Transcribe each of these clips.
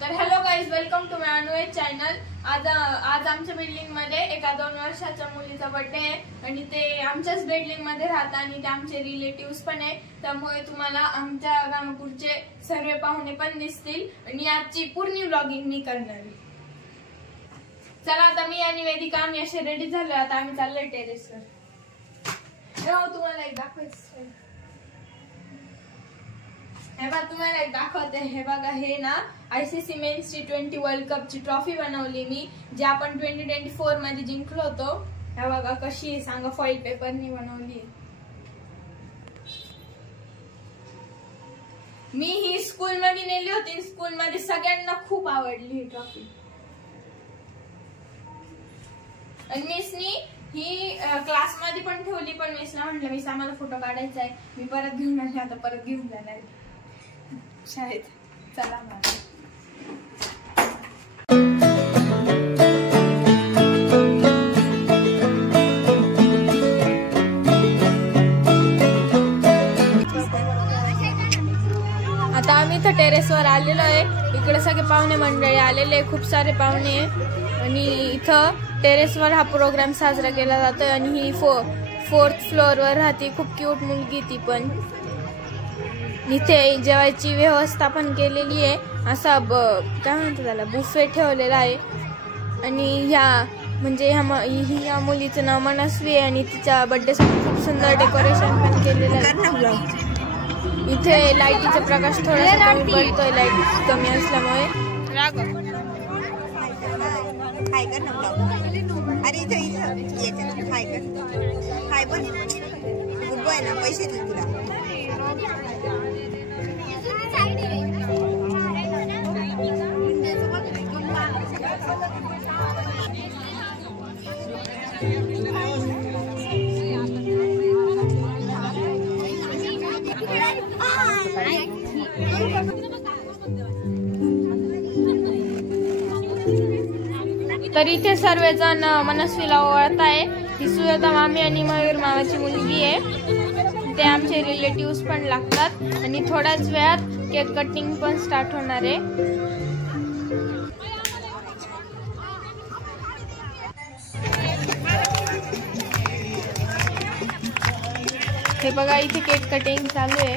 तर hello guys, welcome to my अनवेज channel. आज आमच्या बिल्डिंग मध्ये एका 2 वर्षाच्या मुलीचा बर्थडे आहे आणि ते आमच्याच बिल्डिंग मध्ये राहतात आणि ते आमचे रिलेटिव्स पण आहे। त्यामुळे तुम्हाला आमच्या गावापूरचे सर्व पाहुणे पण दिसतील आणि आजची पूर्ण व्लॉगिंग मी करणार आहे। चला आता मी आणि वेदिका आम्ही असे रेडी झालो, आता आम्ही चाललोय टेरेसवर। तुम्हाला एक दाखवायचं, हे बघा तुम्हाला एक दाखवते। हे बघा, हे ना ICC men's T20 world cup ची ट्रॉफी बनवली मी, जे आपण 2024 मध्ये जिंकलो होतो। हे बघा कशी आहे सांगा, फॉइल पेपरनी बनवली। मी ही स्कूल मध्ये नेली होती, स्कूल मध्ये सगळ्यांना खूप आवडली ही ट्रॉफी। आणि मिसनी ही क्लास मध्ये पण ठेवली, पण मिसला म्हटलं मिस आम्हाला फोटो काढायचा आहे, मी परत घेऊन आले, आता परत घेऊन जाणार शाळेत। चला आता आम्ही इथं टेरेसवर आलेलो आहे। इकडे सगळे पाहुणे मंडळी आलेले, खूप सारे पाहुणे आहे आणि इथं टेरेसवर हा प्रोग्राम साजरा केला जातोय। आणि ही 4th फ्लोअरवर राहते, खूप क्यूट मुलगी ती पण। इथे जेवायची व्यवस्था पण केलेली आहे, असा काय म्हणतात त्याला, बुफे ठेवलेला आहे। आणि ह्या मुलीचं नाव मनस्वी आहे आणि तिच्या बर्थडे साठी खूप सुंदर डेकोरेशन पण केलेलं आहे। इथे लाईटीचा प्रकाश थोडासा कमी पडतोय, लाईट कमी असल्यामुळे। पैसे दे तुला। तर इथे सर्वजण मनस्वीला ओळखताय। ही सुजाता मामी आणि मयूर मामाची मुलगी आहे, ते आमचे रिलेटिव्स पण लागतात। आणि थोड्याच वेळात केक कटिंग पण स्टार्ट होणार आहे। हे बघा इथे केक कटिंग चालू आहे,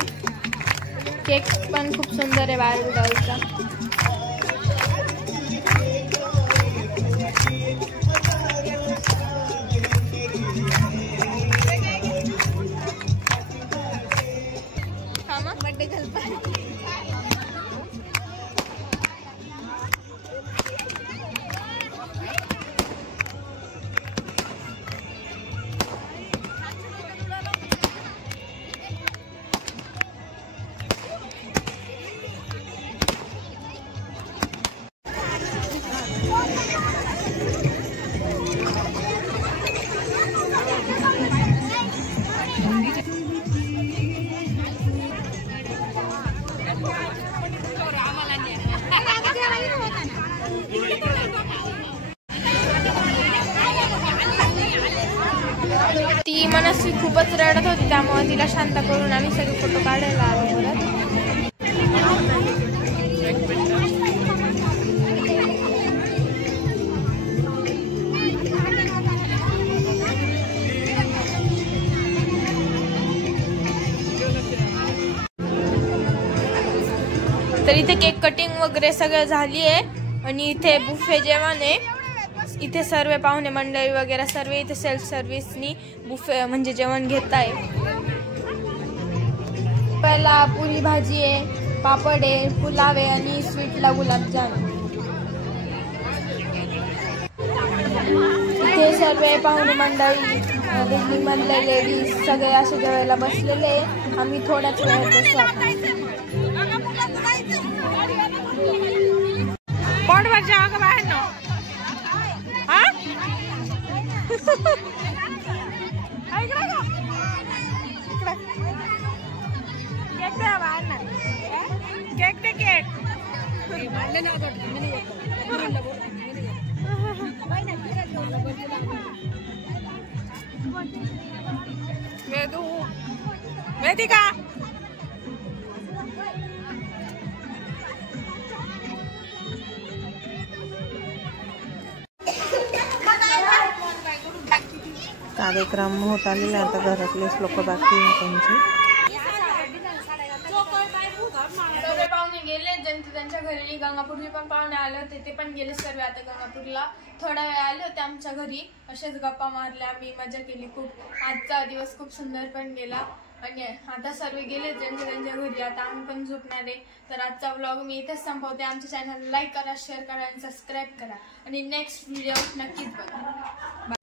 केक पण खूप सुंदर आहे बार्बी डॉलचा। ती मनस्वी खूपच रडत होती, त्यामुळे तिला शांत करून आम्ही सगळे फोटो काढायला आलो परत। तर इथे केक कटिंग वगैरे सगळं झाली आहे आणि इथे बुफे जेवण आहे। इथे सर्व पाहुणे मंडळी वगैरे सर्व इथे सेल्फ सर्व्हिसनी बुफे म्हणजे जेवण घेत आहे। पहिला पुरी भाजी आहे, पापड आहे, पुलाव आहे आणि स्वीटला गुलाबजाम। इथे सर्व पाहुणे मंडळी, बिल्डिंग मधले लेडीज सगळे असे जेवायला बसलेले आहे। आम्ही थोड्याच वेळात बसू आता। पोटभर जेवा का बाहेर न? वेदिका कार्यक्रम होत आलेला आता घरातलेच लोक बाकी आहे त्यांचे. सगळे पाहुणे गेले, ज्यांचे त्यांच्या घरी. गंगापूरचे पण पाहुणे आले होते, ते पण गेले सर्व आता गंगापूरला. थोडा वेळ आले होते आमच्या घरी, असेच गप्पा मारल्या, आम्ही मजा केली खूप. आजचा दिवस खूप सुंदर पण गेला आणि आता सर्व गेले ज्यांच्या त्यांच्या घरी. आता आम्ही पण झोपणार आहे. तर आजचा व्लॉग मी इथेच संपवते. आमच्या चॅनलला लाईक करा, शेअर करा आणि सबस्क्राईब करा आणि नेक्स्ट व्हिडिओ नक्कीच बघा.